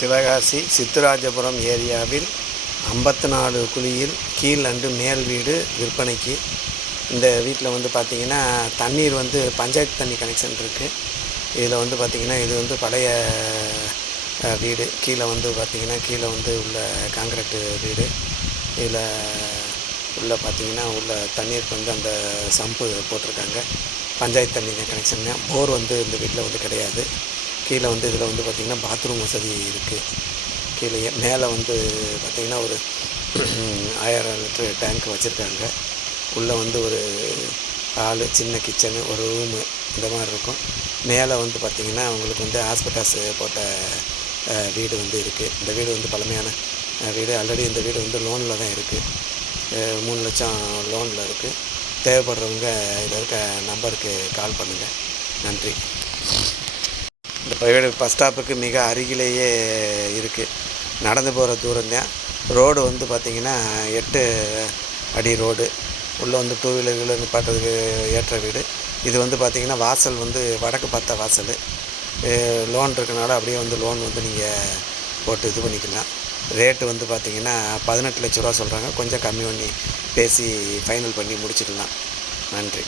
சிவகாசி சித்துராஜபுரம் ஏரியாவில் 54 குழியில் கீழ் அண்டு மேல் வீடு விற்பனைக்கு. இந்த வீட்டில் வந்து பார்த்திங்கன்னா தண்ணீர் வந்து பஞ்சாயத்து தண்ணி கனெக்ஷன் இருக்குது. இதில் வந்து பார்த்திங்கன்னா இது வந்து பழைய வீடு. கீழே வந்து பார்த்திங்கன்னா கீழே வந்து உள்ள காங்கிரீட்டு வீடு. இதில் உள்ள பார்த்திங்கன்னா உள்ள தண்ணீருக்கு வந்து அந்த சம்பு போட்டிருக்காங்க. பஞ்சாயத்து தண்ணி கனெக்ஷன். போர் வந்து இந்த வீட்டில் வந்து கிடையாது. கீழே வந்து இதில் வந்து பார்த்திங்கன்னா பாத்ரூம் வசதி இருக்குது. கீழே மேலே வந்து பார்த்திங்கன்னா ஒரு 1000 லிட்டர் டேங்க் வச்சுருக்காங்க. உள்ளே வந்து ஒரு ஹாலு, சின்ன கிச்சனு, ஒரு ரூமு இந்த மாதிரி இருக்கும். மேலே வந்து பார்த்திங்கன்னா உங்களுக்கு வந்து ஹாஸ்பிட்டாஸ் போட்ட வீடு வந்து இருக்குது. இந்த வீடு வந்து பழமையான வீடு. ஆல்ரெடி இந்த வீடு வந்து லோனில் தான் இருக்குது. 3 லட்சம் லோனில் இருக்குது. தேவைப்படுறவங்க இதில் இருக்க நம்பருக்கு கால் பண்ணுங்கள். நன்றி. இந்த வீடு பஸ் ஸ்டாப்புக்கு மிக அருகிலேயே இருக்குது. நடந்து போகிற தூரம்தான். ரோடு வந்து பார்த்திங்கன்னா 8 அடி ரோடு. உள்ளே வந்து 2 வீலர்கள் நிப்பாட்டுறதுக்கு ஏற்ற வீடு. இது வந்து பார்த்திங்கன்னா வாசல் வந்து வடக்கு பார்த்த வாசல். லோன் இருக்கனால அப்படியே வந்து லோன் வந்து நீங்கள் போட்டு இது பண்ணிக்கலாம். ரேட்டு வந்து பார்த்திங்கன்னா 18 லட்ச ரூபா சொல்கிறாங்க. கொஞ்சம் கம்மி பண்ணி பேசி ஃபைனல் பண்ணி முடிச்சிடலாம். நன்றி.